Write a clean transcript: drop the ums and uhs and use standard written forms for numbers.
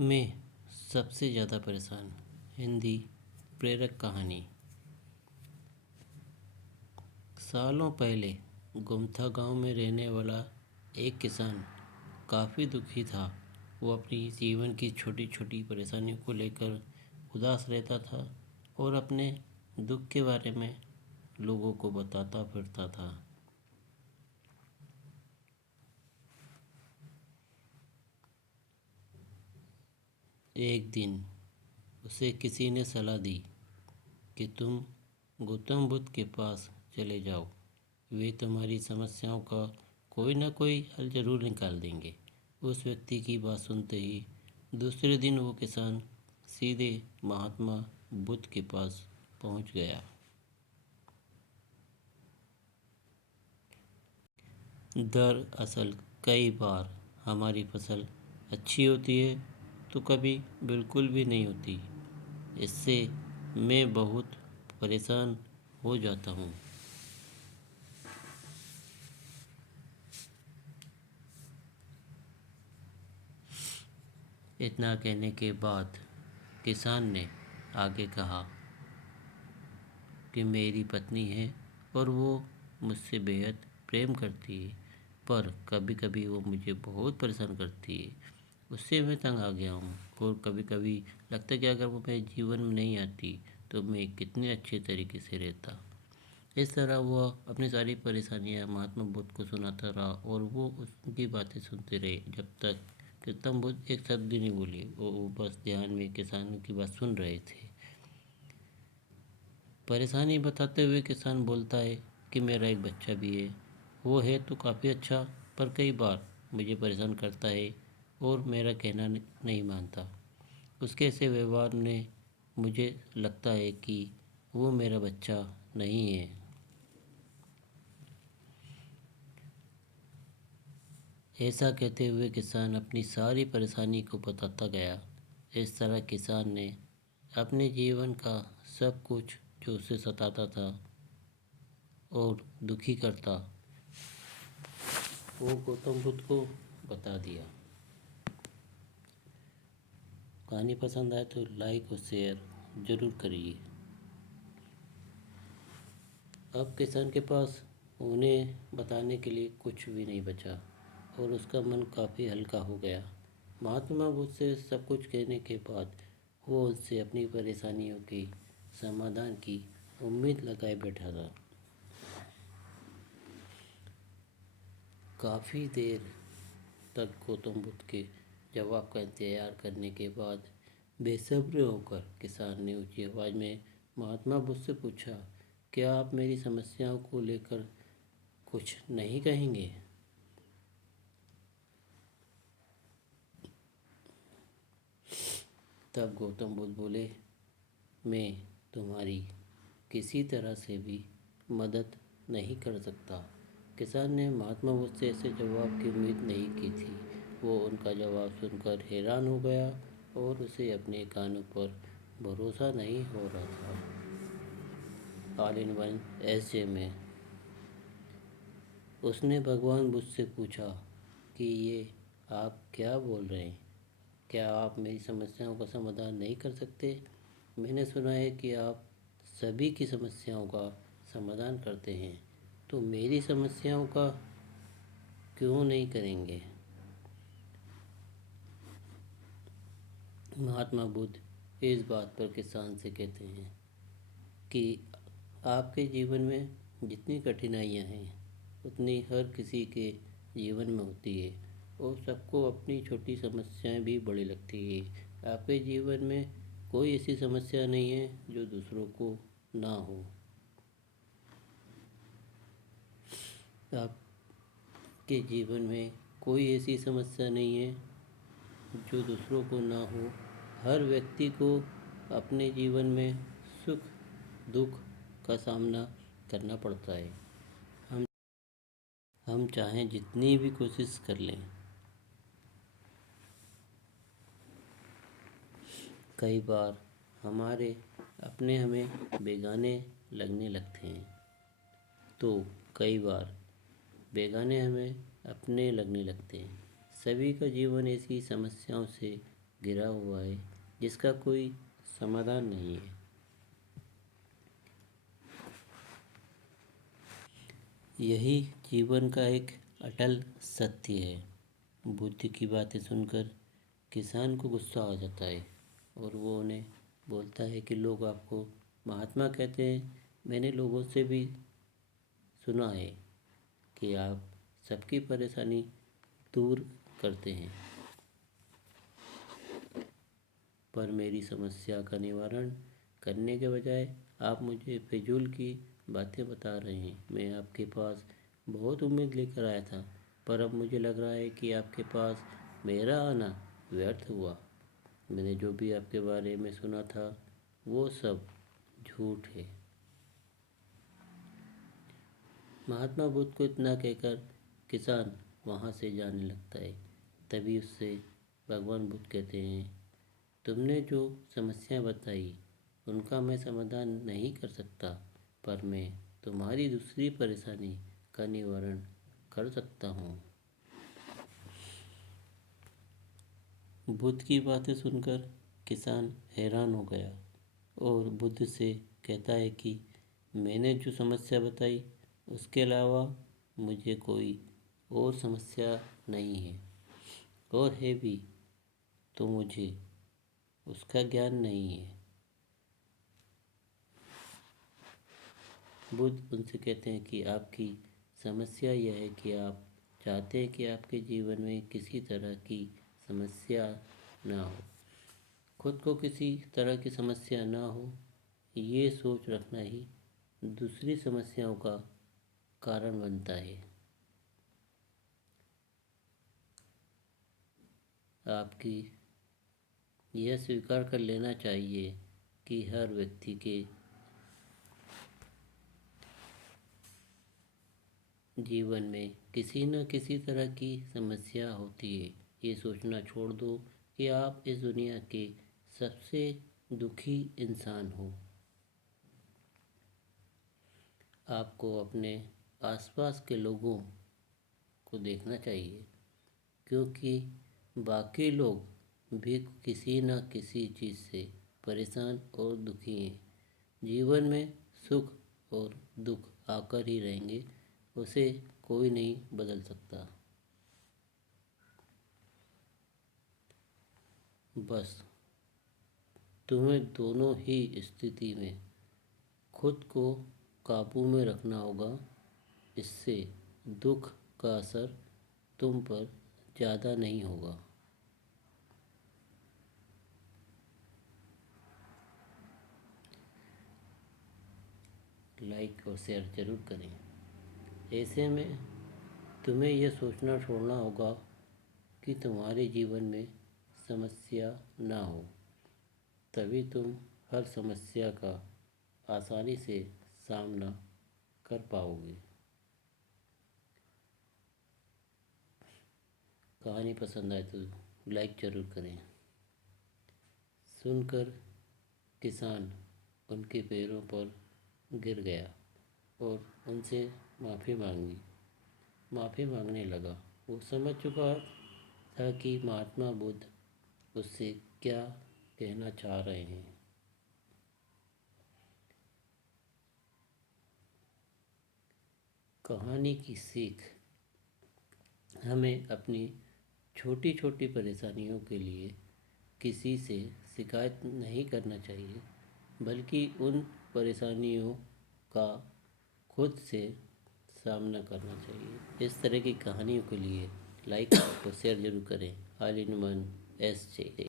में सबसे ज़्यादा परेशान। हिंदी प्रेरक कहानी। सालों पहले गुमथा गांव में रहने वाला एक किसान काफ़ी दुखी था। वो अपनी जीवन की छोटी छोटी परेशानियों को लेकर उदास रहता था और अपने दुख के बारे में लोगों को बताता फिरता था। एक दिन उसे किसी ने सलाह दी कि तुम गौतम बुद्ध के पास चले जाओ, वे तुम्हारी समस्याओं का कोई ना कोई हल जरूर निकाल देंगे। उस व्यक्ति की बात सुनते ही दूसरे दिन वो किसान सीधे महात्मा बुद्ध के पास पहुंच गया। दरअसल कई बार हमारी फसल अच्छी होती है तो कभी बिल्कुल भी नहीं होती। इससे मैं बहुत परेशान हो जाता हूँ। इतना कहने के बाद किसान ने आगे कहा कि मेरी पत्नी है और वो मुझसे बेहद प्रेम करती है, पर कभी कभी वो मुझे बहुत परेशान करती है। उससे मैं तंग आ गया हूँ और कभी कभी लगता है कि अगर वो मेरे जीवन में नहीं आती तो मैं कितने अच्छे तरीके से रहता। इस तरह वह अपनी सारी परेशानियाँ महात्मा बुद्ध को सुनाता रहा और वो उसकी बातें सुनते रहे जब तक गौतम बुद्ध एक शब्द भी नहीं बोले। वो बस ध्यान में किसानों की बात सुन रहे थे। परेशानी बताते हुए किसान बोलता है कि मेरा एक बच्चा भी है। वो है तो काफ़ी अच्छा, पर कई बार मुझे परेशान करता है और मेरा कहना नहीं मानता। उसके ऐसे व्यवहार ने मुझे लगता है कि वो मेरा बच्चा नहीं है। ऐसा कहते हुए किसान अपनी सारी परेशानी को बताता गया। इस तरह किसान ने अपने जीवन का सब कुछ जो उसे सताता था और दुखी करता, वो गौतम बुद्ध को बता दिया। कहानी पसंद आए तो लाइक और शेयर ज़रूर करिए। अब किसान के पास उन्हें बताने के लिए कुछ भी नहीं बचा और उसका मन काफ़ी हल्का हो गया। महात्मा बुद्ध से सब कुछ कहने के बाद वो उससे अपनी परेशानियों के समाधान की उम्मीद लगाए बैठा था। काफ़ी देर तक गौतम बुद्ध के जवाब का इंतजार करने के बाद बेसब्र होकर किसान ने ऊंची आवाज़ में महात्मा बुद्ध से पूछा, क्या आप मेरी समस्याओं को लेकर कुछ नहीं कहेंगे? तब गौतम बुद्ध बोले, मैं तुम्हारी किसी तरह से भी मदद नहीं कर सकता। किसान ने महात्मा बुद्ध से ऐसे जवाब की उम्मीद नहीं की थी। वो उनका जवाब सुनकर हैरान हो गया और उसे अपने कानों पर भरोसा नहीं हो रहा था। ऑल इन वन एसजे में उसने भगवान बुद्ध से पूछा कि ये आप क्या बोल रहे हैं? क्या आप मेरी समस्याओं का समाधान नहीं कर सकते? मैंने सुना है कि आप सभी की समस्याओं का समाधान करते हैं, तो मेरी समस्याओं का क्यों नहीं करेंगे? महात्मा बुद्ध इस बात पर किसान से कहते हैं कि आपके जीवन में जितनी कठिनाइयाँ हैं उतनी हर किसी के जीवन में होती है और सबको अपनी छोटी समस्याएं भी बड़ी लगती है। आपके जीवन में कोई ऐसी समस्या नहीं है जो दूसरों को ना हो। आपके जीवन में कोई ऐसी समस्या नहीं है जो दूसरों को ना हो। हर व्यक्ति को अपने जीवन में सुख दुख का सामना करना पड़ता है। हम चाहें जितनी भी कोशिश कर लें, कई बार हमारे अपने हमें बेगाने लगने लगते हैं, तो कई बार बेगाने हमें अपने लगने लगते हैं। सभी का जीवन ऐसी समस्याओं से घिरा हुआ है जिसका कोई समाधान नहीं है। यही जीवन का एक अटल सत्य है। बुद्ध की बातें सुनकर किसान को गुस्सा आ जाता है और वो उन्हें बोलता है कि लोग आपको महात्मा कहते हैं। मैंने लोगों से भी सुना है कि आप सबकी परेशानी दूर करते हैं, पर मेरी समस्या का निवारण करने के बजाय आप मुझे फिजूल की बातें बता रहे हैं। मैं आपके पास बहुत उम्मीद लेकर आया था, पर अब मुझे लग रहा है कि आपके पास मेरा आना व्यर्थ हुआ। मैंने जो भी आपके बारे में सुना था वो सब झूठ है। महात्मा बुद्ध को इतना कहकर किसान वहाँ से जाने लगता है। तभी उससे भगवान बुद्ध कहते हैं, तुमने जो समस्या बताई उनका मैं समाधान नहीं कर सकता, पर मैं तुम्हारी दूसरी परेशानी का निवारण कर सकता हूँ। बुद्ध की बातें सुनकर किसान हैरान हो गया और बुद्ध से कहता है कि मैंने जो समस्या बताई उसके अलावा मुझे कोई और समस्या नहीं है, और है भी तो मुझे उसका ज्ञान नहीं है। बुद्ध उनसे कहते हैं कि आपकी समस्या यह है कि आप चाहते हैं कि आपके जीवन में किसी तरह की समस्या ना हो। खुद को किसी तरह की समस्या ना हो, ये सोच रखना ही दूसरी समस्याओं का कारण बनता है। आपकी यह स्वीकार कर लेना चाहिए कि हर व्यक्ति के जीवन में किसी न किसी तरह की समस्या होती है। ये सोचना छोड़ दो कि आप इस दुनिया के सबसे दुखी इंसान हो। आपको अपने आसपास के लोगों को देखना चाहिए, क्योंकि बाकी लोग भी किसी न किसी चीज़ से परेशान और दुखी हैं। जीवन में सुख और दुख आकर ही रहेंगे, उसे कोई नहीं बदल सकता। बस तुम्हें दोनों ही स्थिति में खुद को काबू में रखना होगा। इससे दुख का असर तुम पर ज़्यादा नहीं होगा। लाइक और शेयर ज़रूर करें। ऐसे में तुम्हें यह सोचना छोड़ना होगा कि तुम्हारे जीवन में समस्या ना हो, तभी तुम हर समस्या का आसानी से सामना कर पाओगे। कहानी पसंद आए तो लाइक ज़रूर करें। सुनकर किसान उनके पैरों पर गिर गया और उनसे माफ़ी मांगने लगा। वो समझ चुका था कि महात्मा बुद्ध उससे क्या कहना चाह रहे हैं। कहानी की सीख, हमें अपनी छोटी छोटी परेशानियों के लिए किसी से शिकायत नहीं करना चाहिए, बल्कि उन परेशानियों का खुद से सामना करना चाहिए। इस तरह की कहानियों के लिए लाइक और शेयर ज़रूर करें। All in one SJ।